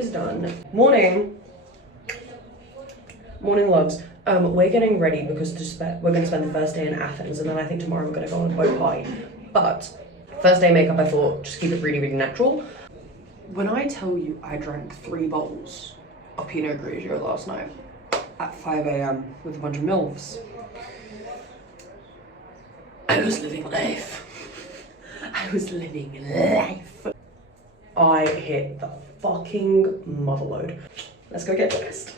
is done. Morning loves. We're getting ready because we're going to spend the first day in Athens, and then I think tomorrow we're going to go on a boat party. But first day makeup, I thought just keep it really, really natural. When I tell you I drank 3 bottles of Pinot Grigio last night at 5 AM with a bunch of Milfs, I was living life. I was living life. I hit the fucking motherload. Let's go get dressed.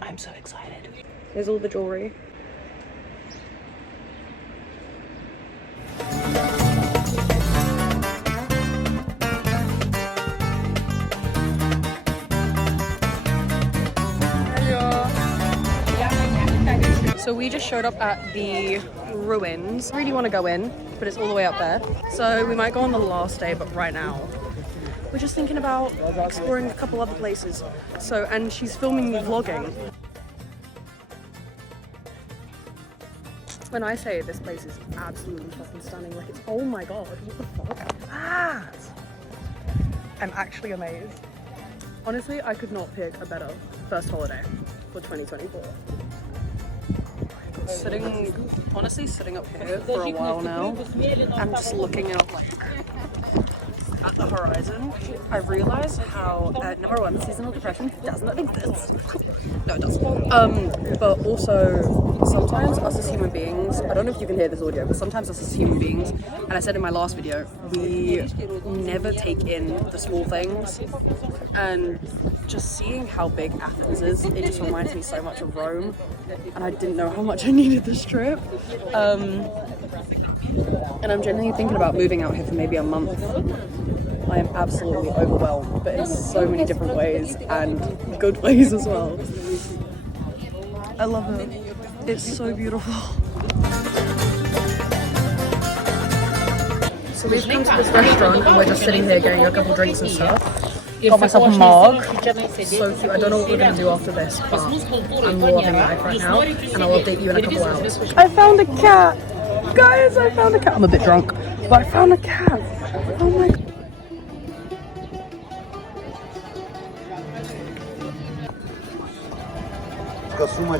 I'm so excited. Here's all the jewelry. So we just showed up at the ruins. Really want to go in, but it's all the way up there. So we might go on the last day, but right now we're just thinking about exploring a couple other places. So, and she's filming me vlogging. When I say this place is absolutely fucking stunning, like it's, oh my god, what the fuck? Ah! I'm actually amazed. Honestly, I could not pick a better first holiday for 2024. Honestly sitting up here for a while now and just looking out like at the horizon, I realize how number one, seasonal depression does not exist. No, it doesn't. But also sometimes us as human beings, I don't know if you can hear this audio, but sometimes us as human beings, and I said in my last video, we never take in the small things, and just seeing how big Athens is, it just reminds me so much of Rome, and I didn't know how much I needed this trip. And I'm genuinely thinking about moving out here for maybe a month. I am absolutely overwhelmed, but in so many different ways and good ways as well. I love it. It's so beautiful. So we've come to this restaurant and we're just sitting here getting a couple drinks and stuff. Got myself a mug. So cute. I don't know what we're going to do after this, but I'm loving life right now, and I'll update you in a couple hours. I found a cat! Guys, I found a cat. I'm a bit drunk, but I found a cat. Oh my god.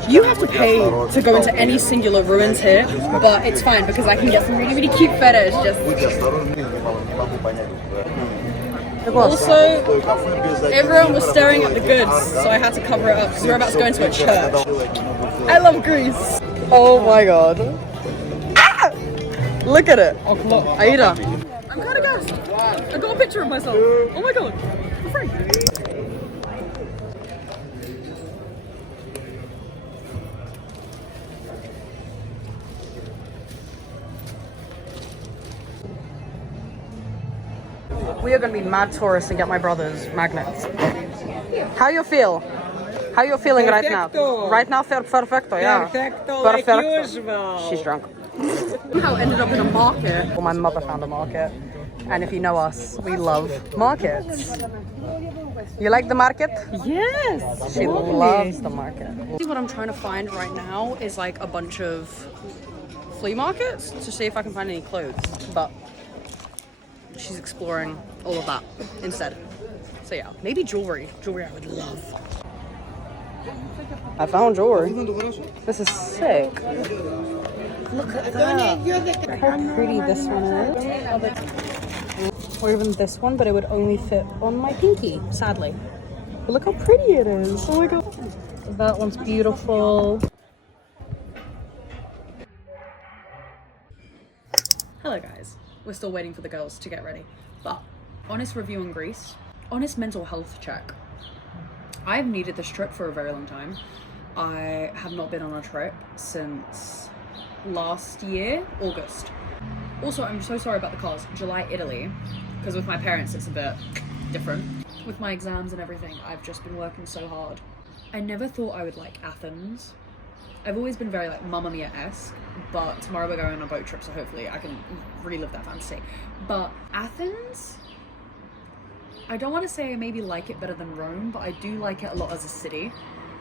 You have to pay to go into any singular ruins here, but it's fine because I can get some really, really cute photos. Also, everyone was staring at the goods, so I had to cover it up because we were about to go into a church. I love Greece. Oh my god. Ah! Look at it. Aida. I'm kind of gassed. I got a picture of myself. Oh my god. I'm free. We are going to be mad tourists and get my brother's magnets. How you feel? How you feeling perfecto. Right now? Right now, perfecto, yeah. Perfecto, perfecto. Like usual. She's drunk. Somehow ended up in a market. Well, my mother found a market. And if you know us, we love markets. You like the market? Yes. She loves the market. What I'm trying to find right now is like a bunch of flea markets to see if I can find any clothes. But she's exploring all of that instead. So yeah, maybe jewelry. Jewelry I would love. I found jewelry. This is sick. Look at that. How pretty this one is. Or even this one, but it would only fit on my pinky, sadly. But look how pretty it is. Oh my god. That one's beautiful. Hello guys. We're still waiting for the girls to get ready. But honest review on Greece, honest mental health check. I've needed this trip for a very long time. I have not been on a trip since last year, August. Also, I'm so sorry about the cars. July, Italy, because with my parents it's a bit different. With my exams and everything, I've just been working so hard. I never thought I would like Athens. I've always been very like Mamma Mia-esque, but tomorrow we're going on a boat trip, so hopefully I can relive that fantasy. But Athens, I don't want to say I maybe like it better than Rome, but I do like it a lot as a city.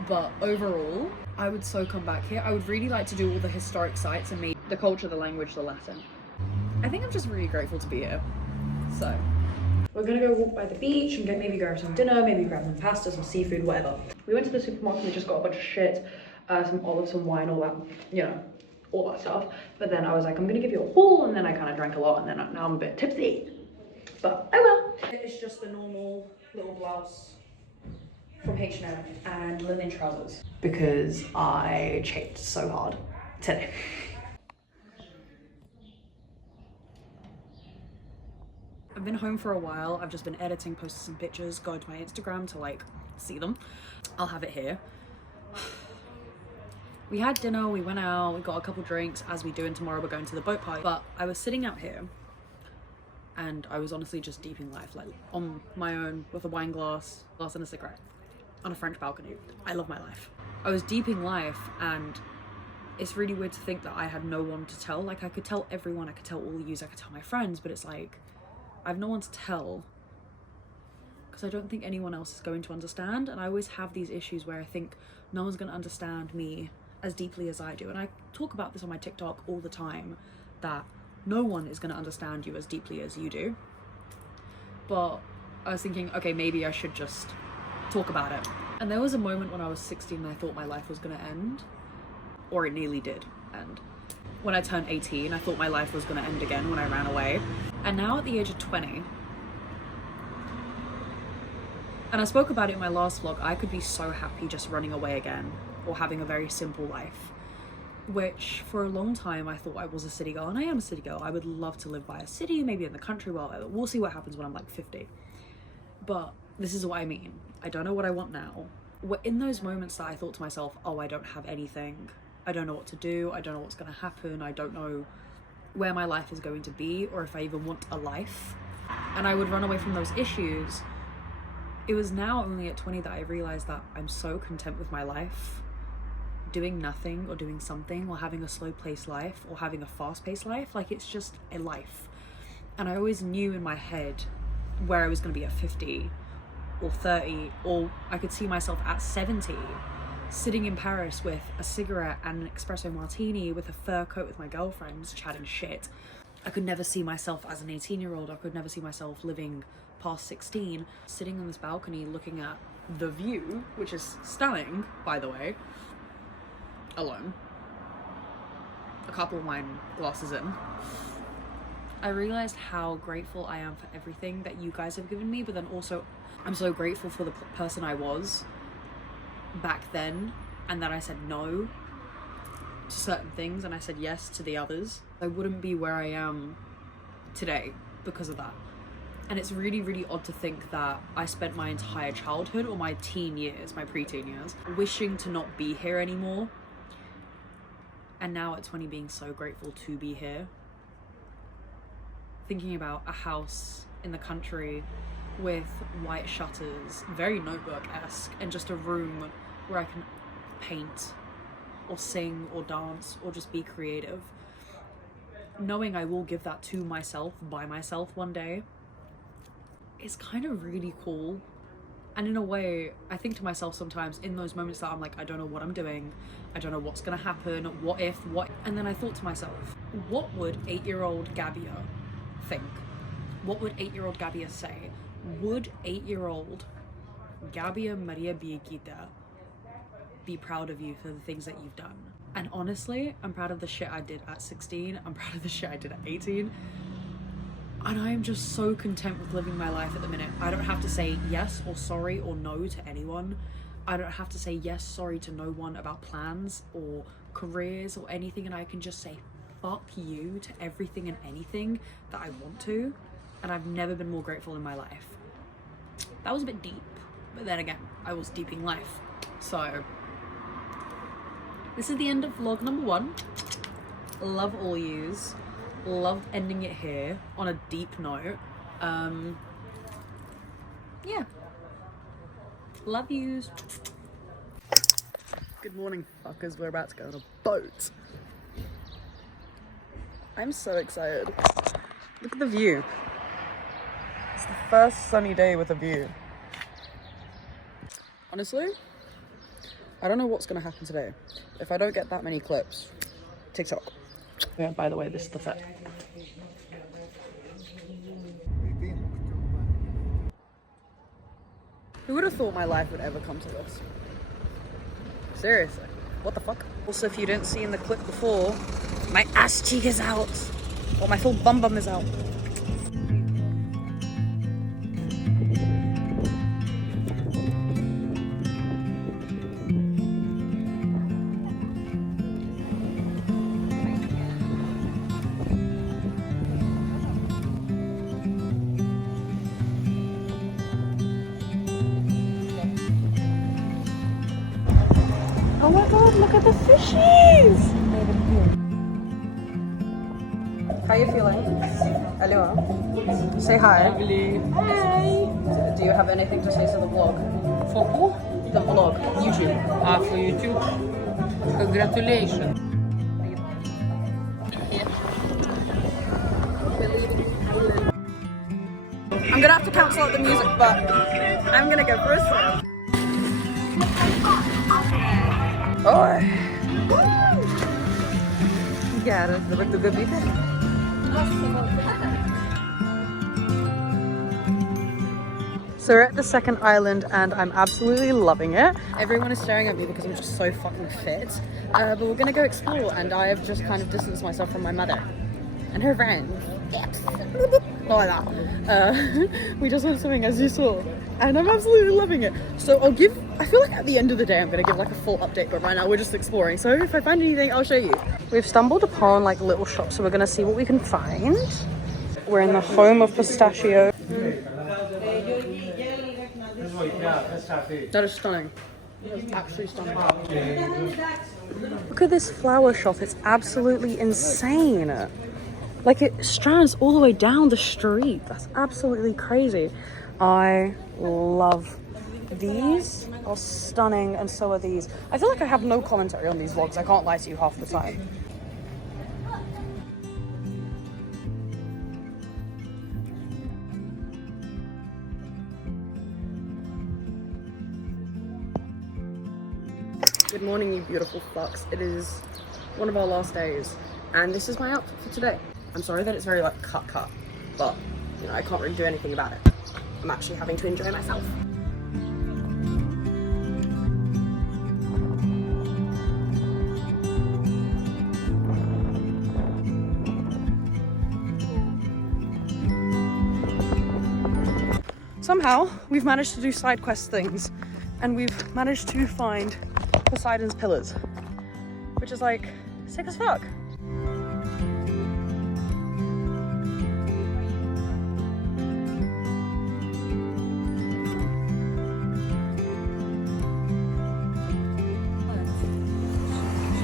But overall, I would so come back here. I would really like to do all the historic sites and maybe the culture, the language, the Latin. I think I'm just really grateful to be here. So we're gonna go walk by the beach and maybe grab some dinner, maybe grab some pasta, some seafood, whatever. We went to the supermarket, we just got a bunch of shit, some olives, some wine, all that, you know, all that stuff. But then I was like, I'm gonna give you a haul, and then I kind of drank a lot, and then now I'm a bit tipsy. But I will. It's just the normal little blouse from H&M and linen trousers because I chafed so hard today. I've been home for a while. I've just been editing, posted some pictures, go to my Instagram to like see them. I'll have it here. We had dinner, we went out, we got a couple drinks as we do, and tomorrow we're going to the boat party. But I was sitting out here and I was honestly just deep in life, like on my own with a wine glass and a cigarette on a French balcony. I love my life. I was deep in life, and it's really weird to think that I had no one to tell. Like I could tell everyone, I could tell all yous, I could tell my friends, but it's like, I have no one to tell because I don't think anyone else is going to understand. And I always have these issues where I think no one's going to understand me as deeply as I do. And I talk about this on my TikTok all the time, that no one is going to understand you as deeply as you do. But I was thinking, okay, maybe I should just talk about it. And there was a moment when I was 16 and I thought my life was going to end, or it nearly did end. When I turned 18, I thought my life was going to end again when I ran away. And now at the age of 20, and I spoke about it in my last vlog, I could be so happy just running away again or having a very simple life, which for a long time I thought I was a city girl, and I am a city girl. I would love to live by a city, maybe in the country. Well, we'll see what happens when I'm like 50. But this is what I mean. I don't know what I want now. In those moments that I thought to myself, oh, I don't have anything, I don't know what to do, I don't know what's going to happen, I don't know where my life is going to be, or if I even want a life, and I would run away from those issues. It was now only at 20 that I realized that I'm so content with my life, doing nothing or doing something, or having a slow-paced life or having a fast-paced life. Like, it's just a life. And I always knew in my head where I was going to be at 50 or 30, or I could see myself at 70 sitting in Paris with a cigarette and an espresso martini with a fur coat with my girlfriends chatting shit. I could never see myself as an 18-year-old. I could never see myself living past 16, sitting on this balcony looking at the view, which is stunning, by the way, alone. A couple of wine glasses in. I realized how grateful I am for everything that you guys have given me, but then also I'm so grateful for the person I was back then, and that I said no to certain things and I said yes to the others. I wouldn't be where I am today because of that. And it's really, really odd to think that I spent my entire childhood, or my teen years, my preteen years, wishing to not be here anymore, and now at 20 being so grateful to be here. Thinking about a house in the country with white shutters, very Notebook-esque, and just a room where I can paint or sing or dance or just be creative. Knowing I will give that to myself by myself one day is kind of really cool. And in a way, I think to myself sometimes in those moments that I'm like, I don't know what I'm doing, I don't know what's gonna happen, what if, what, and then I thought to myself, what would 8-year-old Gabia think? What would 8-year-old Gabia say? Would 8-year-old Gabia Maria Biagita be proud of you for the things that you've done? And honestly, I'm proud of the shit I did at 16, I'm proud of the shit I did at 18, and I am just so content with living my life at the minute. I don't have to say yes or sorry or no to anyone. I don't have to say yes, sorry to no one about plans or careers or anything, and I can just say fuck you to everything and anything that I want to, and I've never been more grateful in my life. That was a bit deep, but then again, I was deep in life. So this is the end of vlog number 1. Love all yous. Loved ending it here on a deep note. Yeah. Love yous. Good morning, fuckers. We're about to go on a boat. I'm so excited. Look at the view. It's the first sunny day with a view. Honestly, I don't know what's gonna happen today. If I don't get that many clips, TikTok. Yeah, by the way, this is the fit. Who would have thought my life would ever come to this? Seriously, what the fuck? Also, if you didn't see in the clip before, my ass cheek is out. Or my full bum bum is out. Oh my god, look at the fishies! How are you feeling? Hello. Say hi. Hi. Do you have anything to say to the vlog? For who? The vlog. YouTube. For YouTube. Congratulations. I'm gonna have to cancel out the music, but I'm gonna go for a swim. Oh. Gara, Daddygabi. So we're at the second island and I'm absolutely loving it. Everyone is staring at me because I'm just so fucking fit. But we're gonna go explore and I have just kind of distanced myself from my mother and her friends. Not like that. We just went swimming as you saw and I'm absolutely loving it. So I feel like at the end of the day I'm gonna give like a full update, but right now we're just exploring. So if I find anything, I'll show you. We've stumbled upon like little shops, so we're gonna see what we can find. We're in the home of pistachio. That is stunning. That is actually stunning. Look at this flower shop. It's absolutely insane. Like it strands all the way down the street. That's absolutely crazy. I love these. Are stunning, and so are these. I feel like I have no commentary on these vlogs. I can't lie to you half the time. Good morning, you beautiful fucks. It is one of our last days, and this is my outfit for today. I'm sorry that it's very like cut, but you know, I can't really do anything about it. I'm actually having to enjoy myself. Somehow, we've managed to do side quest things, and we've managed to find Poseidon's pillars, which is like sick as fuck.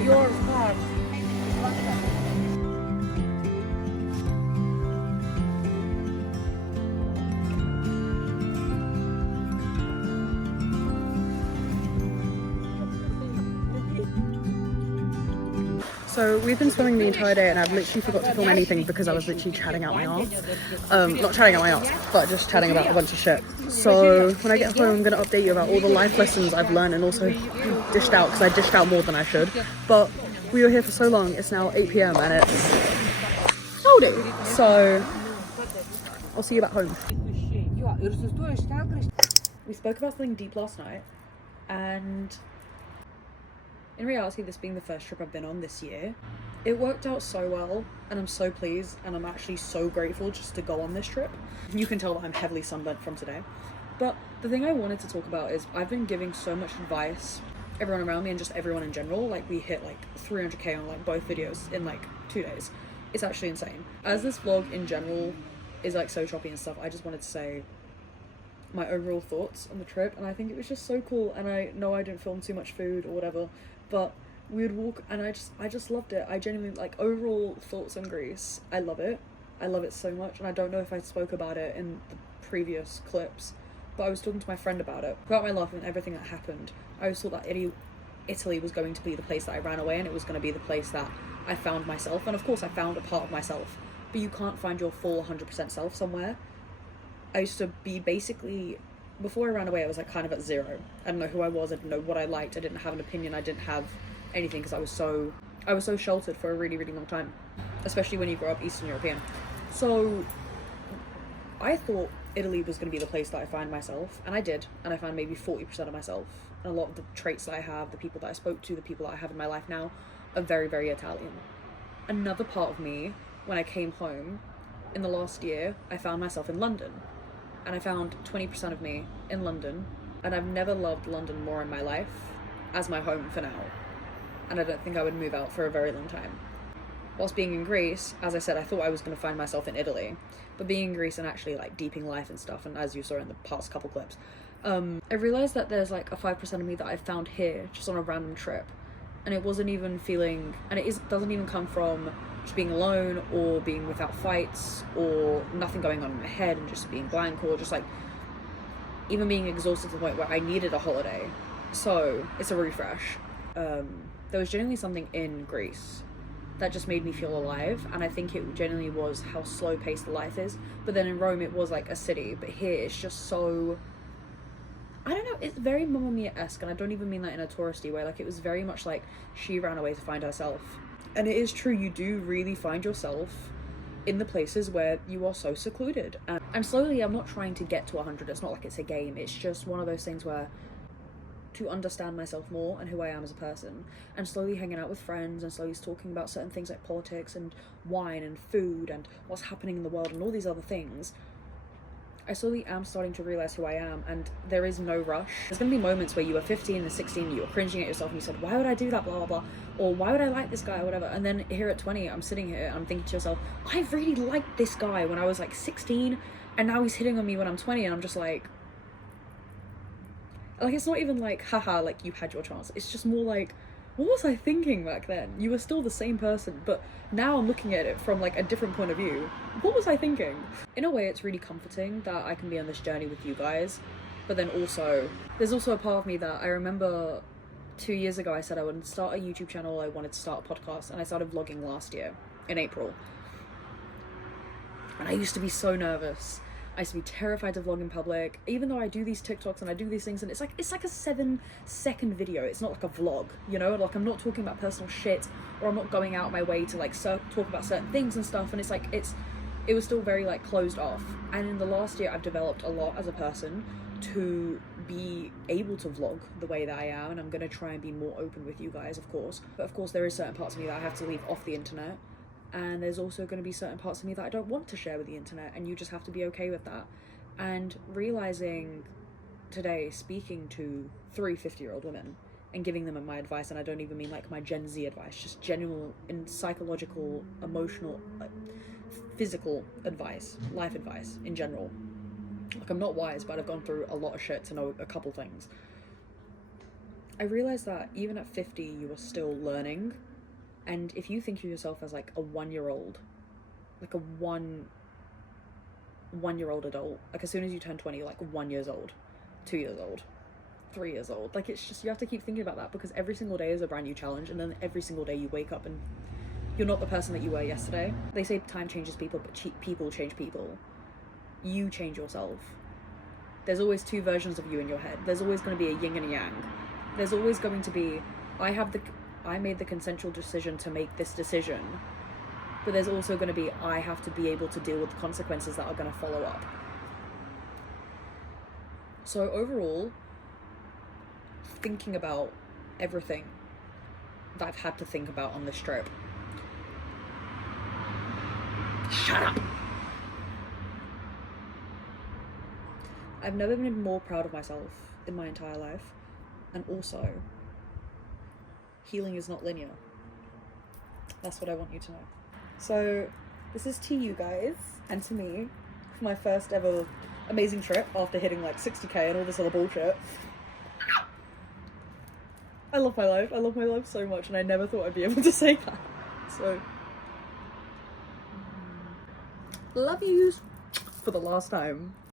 Your part. So we've been swimming the entire day and I've literally forgot to film anything because I was literally chatting out my arse. Not chatting out my arse, but just chatting about a bunch of shit. So when I get home, I'm going to update you about all the life lessons I've learned and also dished out, because I dished out more than I should. But we were here for so long, it's now 8 PM and it's loading. So I'll see you back home. We spoke about something deep last night, and in reality, this being the first trip I've been on this year, it worked out so well and I'm so pleased and I'm actually so grateful just to go on this trip. You can tell that I'm heavily sunburnt from today. But the thing I wanted to talk about is I've been giving so much advice, everyone around me and just everyone in general. Like we hit like 300k on like both videos in like 2 days. It's actually insane. As this vlog in general is like so choppy and stuff, I just wanted to say my overall thoughts on the trip, and I think it was just so cool. And I know I didn't film too much food or whatever, but we would walk and I just loved it. I genuinely, like, overall thoughts on Greece, I love it so much. And I don't know if I spoke about it in the previous clips, but I was talking to my friend about it, throughout my life and everything that happened. I always thought that Italy was going to be the place that I ran away, and it was going to be the place that I found myself. And of course I found a part of myself, but you can't find your full 100% self somewhere. I used to be basically, before I ran away, I was like kind of at zero. I didn't know who I was, I didn't know what I liked, I didn't have an opinion, I didn't have anything, because I was so sheltered for a really, really long time, especially when you grow up Eastern European. So I thought Italy was going to be the place that I find myself, and I did, and I found maybe 40% of myself. And a lot of the traits that I have, the people that I spoke to, the people that I have in my life now, are very, very Italian. Another part of me, when I came home in the last year, I found myself in London, and I found 20% of me in London, and I've never loved London more in my life as my home for now, and I don't think I would move out for a very long time. Whilst being in Greece, as I said, I thought I was going to find myself in Italy, but being in Greece and actually like deeping life and stuff, and as you saw in the past couple clips, I realised that there's like a 5% of me that I found here just on a random trip, and it wasn't even feeling, and doesn't even come from just being alone or being without fights or nothing going on in my head and just being blank, or just like even being exhausted to the point where I needed a holiday. So it's a refresh. There was genuinely something in Greece that just made me feel alive, and I think it genuinely was how slow paced the life is. But then in Rome it was like a city, but here it's just so, I don't know, it's very Mamma Mia-esque, and I don't even mean that in a touristy way. Like, it was very much like she ran away to find herself. And it is true, you do really find yourself in the places where you are so secluded. And slowly, I'm not trying to get to 100, it's not like it's a game, it's just one of those things where to understand myself more and who I am as a person, and slowly hanging out with friends and slowly talking about certain things like politics and wine and food and what's happening in the world and all these other things, I slowly am starting to realise who I am, and there is no rush. There's going to be moments where you were 15 and 16, you were cringing at yourself and you said, why would I do that, blah blah blah, or why would I like this guy or whatever, and then here at 20 I'm sitting here and I'm thinking to yourself, I really liked this guy when I was like 16 and now he's hitting on me when I'm 20, and I'm just like it's not even like haha, like you had your chance, it's just more like, what was I thinking back then? You were still the same person, but now I'm looking at it from like a different point of view. What was I thinking? In a way, it's really comforting that I can be on this journey with you guys, but then also there's also a part of me that I remember 2 years ago I said I would start a YouTube channel, I wanted to start a podcast, and I started vlogging last year in April, and I used to be so nervous. I used to be terrified to vlog in public, even though I do these TikToks and I do these things, and it's like a 7-second video. It's not like a vlog, you know, like I'm not talking about personal shit, or I'm not going out my way to like talk about certain things and stuff, and it's like it was still very like closed off. And in the last year I've developed a lot as a person to be able to vlog the way that I am, and I'm going to try and be more open with you guys, of course, but of course there is certain parts of me that I have to leave off the internet. And there's also going to be certain parts of me that I don't want to share with the internet, and you just have to be okay with that. And realizing today, speaking to 3 50-year-old women and giving them my advice, and I don't even mean like my Gen Z advice, just genuine and psychological, emotional, physical advice, life advice in general. Like, I'm not wise, but I've gone through a lot of shit to know a couple things. I realized that even at 50, you are still learning. And if you think of yourself as like a 1-year-old, like a one-year-old adult, like as soon as you turn 20, you're like 1 year old, 2 years old, 3 years old. Like, it's just, you have to keep thinking about that, because every single day is a brand new challenge, and then every single day you wake up and you're not the person that you were yesterday. They say time changes people, but people change people. You change yourself. There's always 2 versions of you in your head. There's always going to be a yin and a yang. There's always going to be, I made the consensual decision to make this decision, but there's also going to be, I have to be able to deal with the consequences that are going to follow up. So overall, thinking about everything that I've had to think about on this trip. Shut up! I've never been more proud of myself in my entire life, and also, healing is not linear. That's what I want you to know. So this is to you guys and to me for my first ever amazing trip after hitting like 60k and all this other bullshit. I love my life. I love my life so much, and I never thought I'd be able to say that. So love yous for the last time.